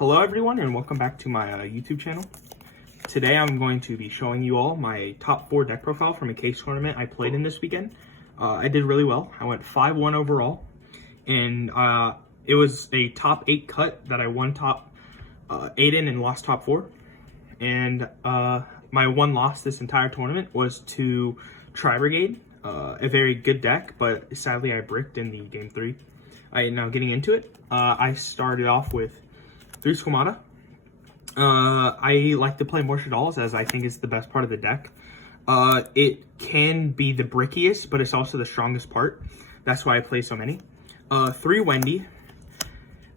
Hello everyone and welcome back to my YouTube channel. Today I'm going to be showing you all my top 4 deck profile from a case tournament I played in this weekend. I did really well. I went 5-1 overall, and it was a top 8 cut that I won top 8 in and lost top 4. And my one loss this entire tournament was to Tri-Brigade, a very good deck, but sadly I bricked in the game 3. Now getting into it, I started off with 3 Squamata. I like to play more Shaddolls, as I think it's the best part of the deck. It can be the brickiest, but it's also the strongest part. That's why I play so many. 3 Wendy.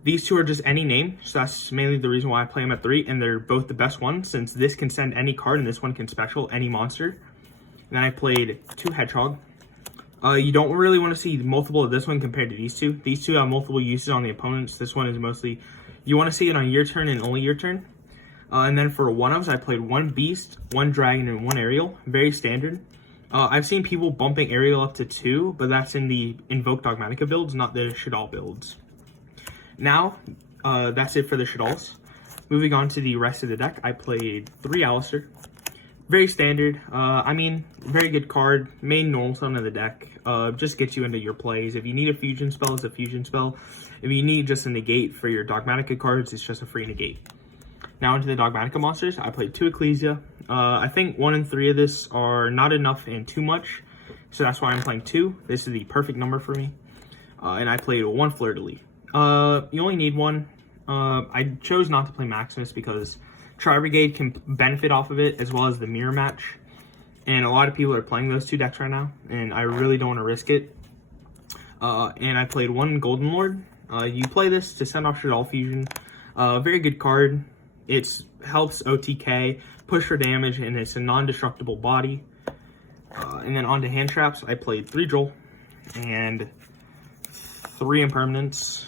These two are just any name, so that's mainly the reason why I play them at 3, and they're both the best ones, since this can send any card and this one can special any monster. And then I played 2 Hedgehog. You don't really want to see multiple of this one compared to these two. These two have multiple uses on the opponents. This one is mostly, you want to see it on your turn and only your turn. And then for one-ofs, I played 1 Beast, 1 Dragon, and 1 Aerial. Very standard. I've seen people bumping Aerial up to 2, but that's in the invoked dogmatika builds, not the shaddoll builds. Now, that's it for the shaddolls. Moving on to the rest of the deck, I played 3 Alistar. Very standard. Very good card. Main normal summon of the deck. Just gets you into your plays. If you need a fusion spell, it's a fusion spell. If you need just a negate for your dogmatika cards, it's just a free negate. Now into the dogmatika monsters, I played 2 Ecclesia. I think 1 and 3 of this are not enough and too much, so that's why I'm playing 2. This is the perfect number for me. And I played 1 Fleur-de-Lis. You only need 1. I chose not to play Maximus because Tri-Brigade can benefit off of it, as well as the mirror match. And a lot of people are playing those 2 decks right now, and I really don't want to risk it. And I played 1 Golden Lord. You play this to send off Shaddoll Fusion. Very good card. It helps OTK, push for damage, and it's a non-destructible body. And then onto hand traps, I played 3 Joel and 3 Impermanence.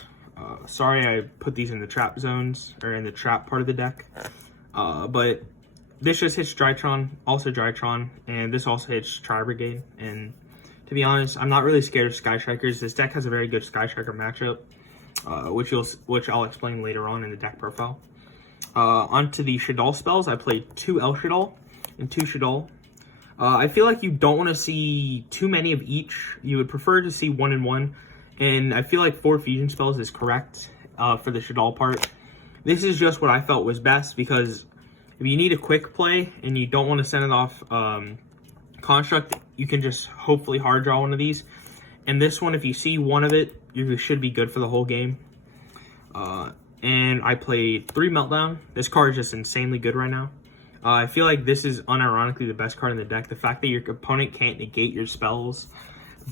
Sorry I put these in the trap zones, or in the trap part of the deck. But this just hits Drytron, also Drytron, and this also hits Tri-Brigade. And to be honest, I'm not really scared of Sky Strikers. This deck has a very good Sky Striker matchup, which I'll explain later on in the deck profile. Onto the Shaddoll spells, I played 2 El Shaddoll and 2 Shaddoll. I feel like you don't want to see too many of each. You would prefer to see 1 and 1, and I feel like 4 fusion spells is correct for the Shaddoll part. This is just what I felt was best, because if you need a quick play and you don't want to send it off Construct, you can just hopefully hard draw one of these. And this one, if you see 1 of it, you should be good for the whole game. And I played 3 Meltdown. This card is just insanely good right now. I feel like this is unironically the best card in the deck. The fact that your opponent can't negate your spells,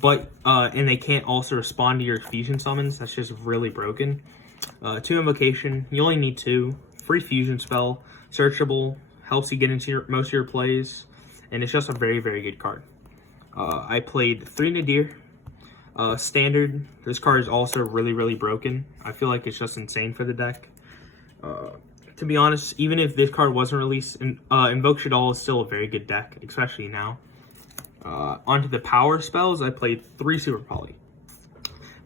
but and they can't also respond to your fusion summons, that's just really broken. 2 Invocation, you only need 2. Free fusion spell, searchable, helps you get into most of your plays, and it's just a very, very good card. I played 3 Nadir. Standard. This card is also really, really broken. I feel like it's just insane for the deck. To be honest, even if this card wasn't released, Invoke Shaddoll is still a very good deck, especially now. Onto the power spells, I played 3 Super Poly.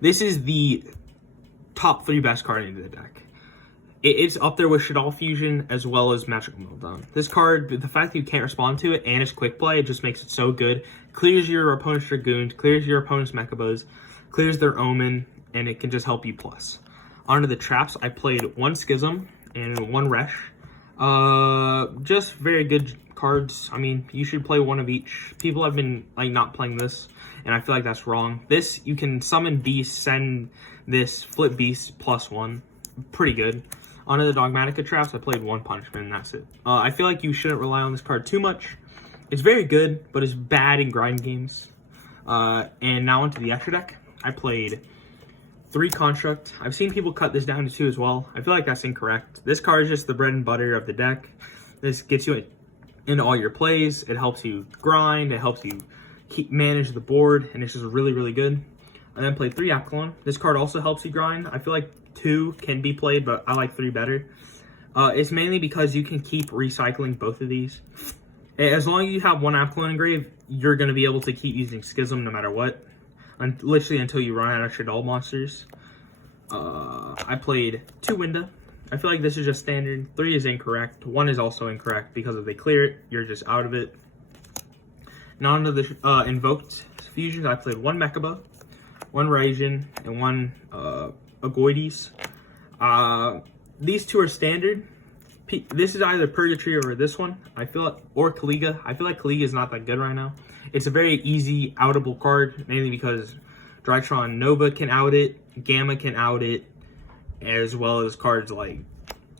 This is the top 3 best card in the deck. It's up there with Shaddoll Fusion as well as Magical Meltdown. This card, the fact that you can't respond to it and it's quick play, it just makes it so good. Clears your opponent's Dragoon, clears your opponent's Mechabos, clears their Omen, and it can just help you plus. Onto the traps, I played 1 Schism and 1 Resh. Just very good cards. I mean, you should play 1 of each. People have been like not playing this, and I feel like that's wrong. This, you can summon Beast, send this, flip Beast +1. Pretty good. Onto the Dogmatika traps, I played 1 Punishment, and that's it. I feel like you shouldn't rely on this card too much. It's very good, but it's bad in grind games. And now onto the extra deck, I played 3 Construct. I've seen people cut this down to 2 as well. I feel like that's incorrect. This card is just the bread and butter of the deck. This gets you into all your plays. It helps you grind. It helps you manage the board, and it's just really, really good. I then played 3 Apcalon. This card also helps you grind. I feel like 2 can be played, but I like 3 better. It's mainly because you can keep recycling both of these. As long as you have 1 Apcalon engraved, you're going to be able to keep using Schism no matter what. Literally until you run out of Shaddoll monsters. I played 2 Winda. I feel like this is just standard. 3 is incorrect. 1 is also incorrect because if they clear it, you're just out of it. Now onto the invoked fusions. I played 1 Mechaba, 1 Raijin, and 1 Agoides. These 2 are standard. This is either Purgatory or this one. Or Kaliga. I feel like Kaliga is not that good right now. It's a very easy outable card, mainly because Drytron Nova can out it, Gamma can out it, as well as cards like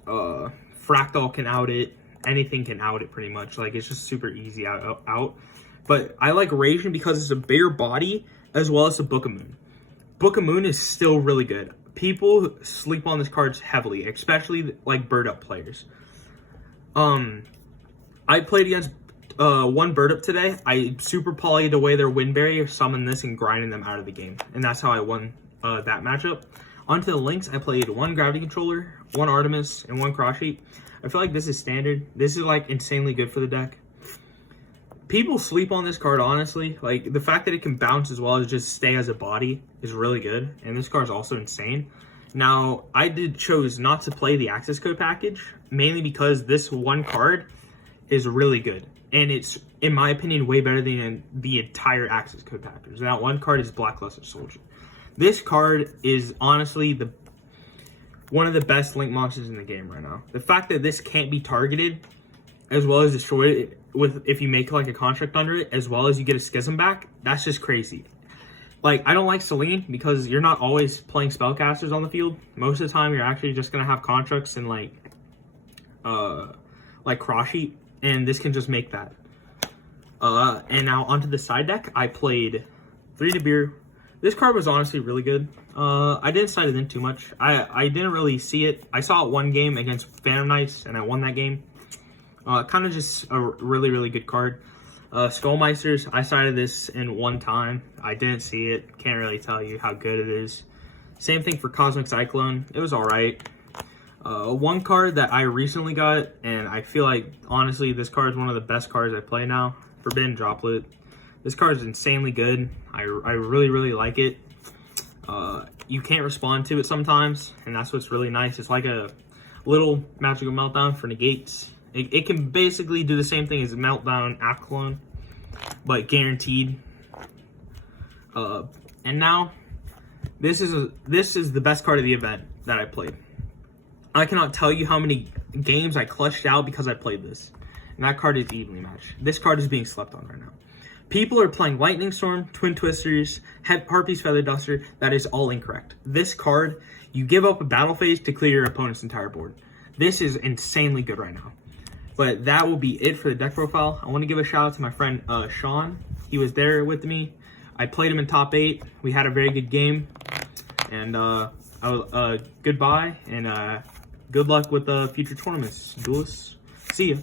Fractal can out it. Anything can out it pretty much. Like, it's just super easy out. But I like Raijin because it's a bigger body, as well as a Book of Moon. Book of Moon is still really good. People sleep on this card heavily, especially like bird up players. I played against 1 bird up today. I super polyed away their wind barrier, summoned this, and grinded them out of the game. And that's how I won that matchup. Onto the links, I played 1 gravity controller, 1 Artemis, and 1 cross sheet. I feel like this is standard. This is like insanely good for the deck. People sleep on this card, honestly. Like, the fact that it can bounce as well as just stay as a body is really good. And this card is also insane. Now, I chose not to play the access code package, mainly because this 1 card is really good. And it's, in my opinion, way better than the entire access code package. That 1 card is Blacklisted Soldier. This card is honestly one of the best link monsters in the game right now. The fact that this can't be targeted, as well as destroyed if you make like a construct under it, as well as you get a schism back, that's just crazy. Like, I don't like Celine because you're not always playing spellcasters on the field. Most of the time, you're actually just gonna have constructs and like cross sheet, and this can just make that. And now onto the side deck, I played 3 Nadir. This card was honestly really good. I didn't side it in too much. I didn't really see it. I saw it 1 game against Phantom Knights, and I won that game. Kind of just a really, really good card. Skullmeisters, I sided this in 1 time. I didn't see it. Can't really tell you how good it is. Same thing for Cosmic Cyclone. It was alright. 1 card that I recently got, and I feel like, honestly, this card is one of the best cards I play now. Forbidden Droplet. This card is insanely good. I really, really like it. You can't respond to it sometimes, and that's what's really nice. It's like a little magical meltdown for negates. It can basically do the same thing as Meltdown Clone, but guaranteed. And now, this is the best card of the event that I played. I cannot tell you how many games I clutched out because I played this. And that card is evenly matched. This card is being slept on right now. People are playing Lightning Storm, Twin Twisters, Harpy's Feather Duster. That is all incorrect. This card, you give up a battle phase to clear your opponent's entire board. This is insanely good right now. But that will be it for the deck profile. I want to give a shout out to my friend Sean. He was there with me. I played him in top 8. We had a very good game. And goodbye and good luck with the future tournaments. Duelists. See ya.